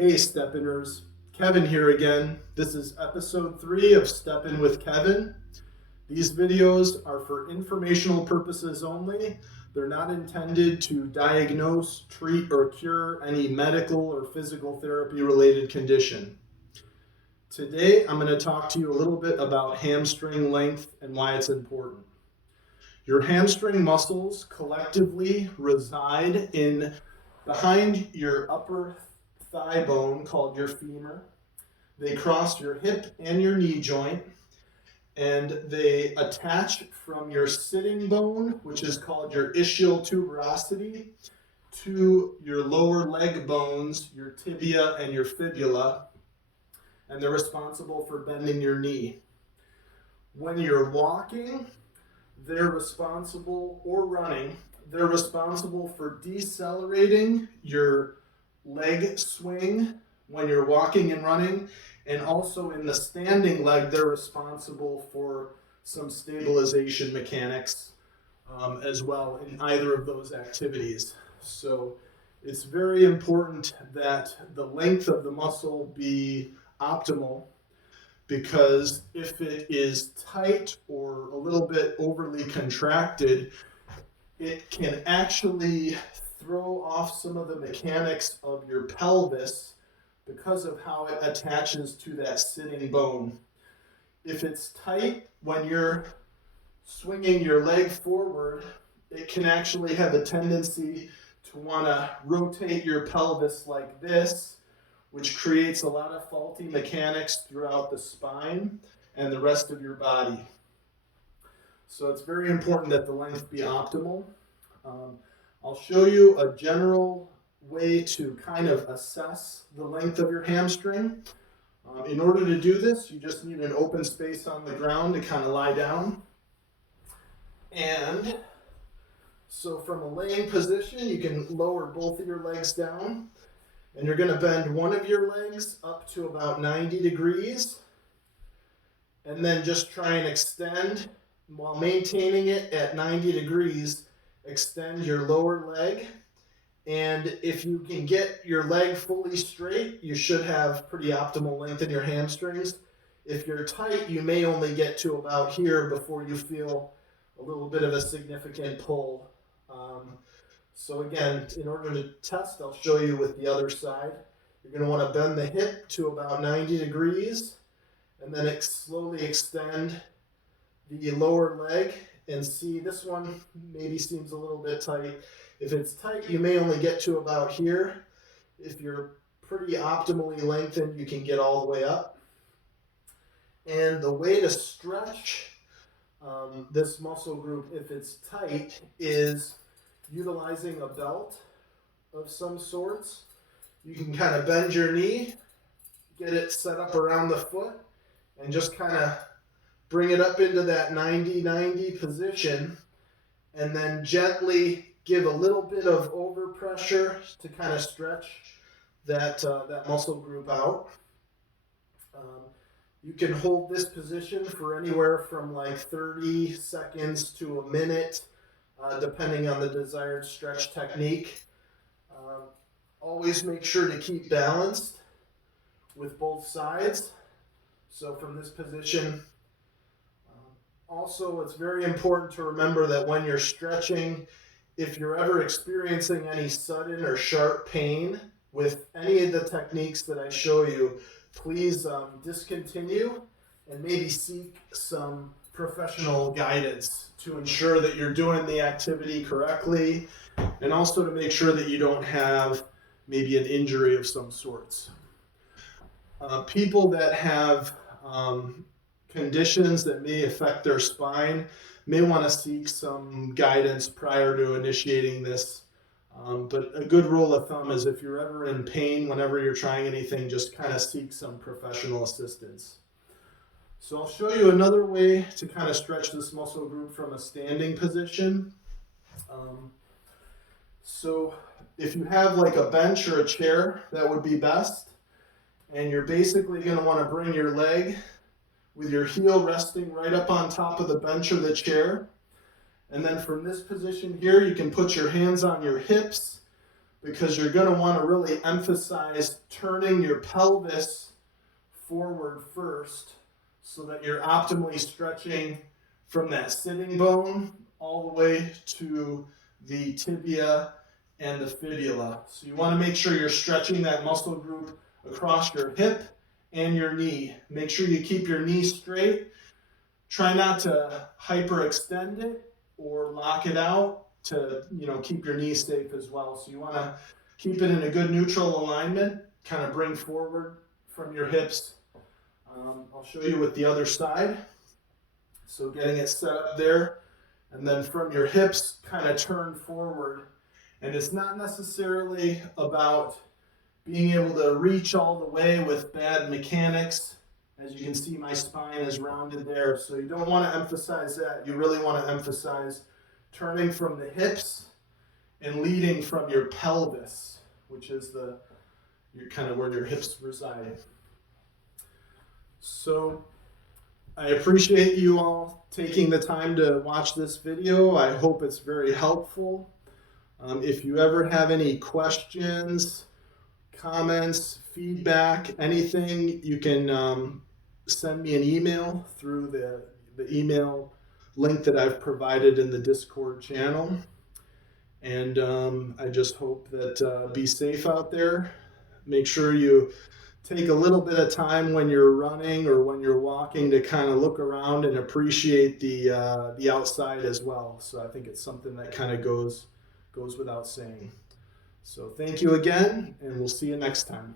Hey Steppiners, Kevin here again. This is episode 3 of Steppin' with Kevin. These videos are for informational purposes only. They're not intended to diagnose, treat, or cure any medical or physical therapy related condition. Today I'm going to talk to you a little bit about hamstring length and why it's important. Your hamstring muscles collectively reside behind your upper thigh bone called your femur. They cross your hip and your knee joint, and they attach from your sitting bone, which is called your ischial tuberosity, to your lower leg bones, your tibia and your fibula, and they're responsible for bending your knee. When you're walking, or running, they're responsible for decelerating your leg swing when you're walking and running, and also in the standing leg they're responsible for some stabilization mechanics as well in either of those activities. So it's very important that the length of the muscle be optimal, because if it is tight or a little bit overly contracted, it can actually throw off some of the mechanics of your pelvis because of how it attaches to that sitting bone. If it's tight when you're swinging your leg forward, it can actually have a tendency to want to rotate your pelvis like this, which creates a lot of faulty mechanics throughout the spine and the rest of your body. So it's very important that the length be optimal. I'll show you a general way to kind of assess the length of your hamstring. In order to do this, you just need an open space on the ground to kind of lie down. And so from a laying position, you can lower both of your legs down, and you're going to bend one of your legs up to about 90 degrees, and then just try and extend while maintaining it at 90 degrees. Extend your lower leg, and if you can get your leg fully straight, you should have pretty optimal length in your hamstrings. If you're tight, you may only get to about here before you feel a little bit of a significant pull. So again, in order to test, I'll show you with the other side. You're going to want to bend the hip to about 90 degrees, and then slowly extend the lower leg. And see, this one maybe seems a little bit tight. If it's tight, you may only get to about here. If you're pretty optimally lengthened, you can get all the way up. And the way to stretch this muscle group, if it's tight, is utilizing a belt of some sorts. You can kind of bend your knee, get it set up around the foot, and just kind of bring it up into that 90-90 position, and then gently give a little bit of overpressure to kind of stretch that muscle group out. You can hold this position for anywhere from like 30 seconds to a minute, depending on the desired stretch technique. Always make sure to keep balanced with both sides. So from this position, also, it's very important to remember that when you're stretching, if you're ever experiencing any sudden or sharp pain with any of the techniques that I show you, please discontinue and maybe seek some professional guidance to ensure that you're doing the activity correctly, and also to make sure that you don't have maybe an injury of some sorts. People that have conditions that may affect their spine may want to seek some guidance prior to initiating this. But a good rule of thumb is if you're ever in pain whenever you're trying anything, just kind of seek some professional assistance. So I'll show you another way to kind of stretch this muscle group from a standing position. So if you have like a bench or a chair, that would be best. And you're basically going to want to bring your leg with your heel resting right up on top of the bench or the chair. And then from this position here, you can put your hands on your hips, because you're going to want to really emphasize turning your pelvis forward first so that you're optimally stretching from that sitting bone all the way to the tibia and the fibula. So you want to make sure you're stretching that muscle group across your hip and your knee. Make sure you keep your knee straight. Try not to hyperextend it or lock it out to, keep your knee safe as well. So you want to keep it in a good neutral alignment, kind of bring forward from your hips. I'll show you with the other side. So getting it set up there, and then from your hips, kind of turn forward. And it's not necessarily about being able to reach all the way with bad mechanics. As you can see, my spine is rounded there. So you don't want to emphasize that. You really want to emphasize turning from the hips and leading from your pelvis, which is kind of where your hips reside. So I appreciate you all taking the time to watch this video. I hope it's very helpful. If you ever have any questions, comments, feedback, anything, you can send me an email through the email link that I've provided in the Discord channel. And I just hope that be safe out there. Make sure you take a little bit of time when you're running or when you're walking to kind of look around and appreciate the outside as well. So I think it's something that kind of goes without saying. So thank you again, and we'll see you next time.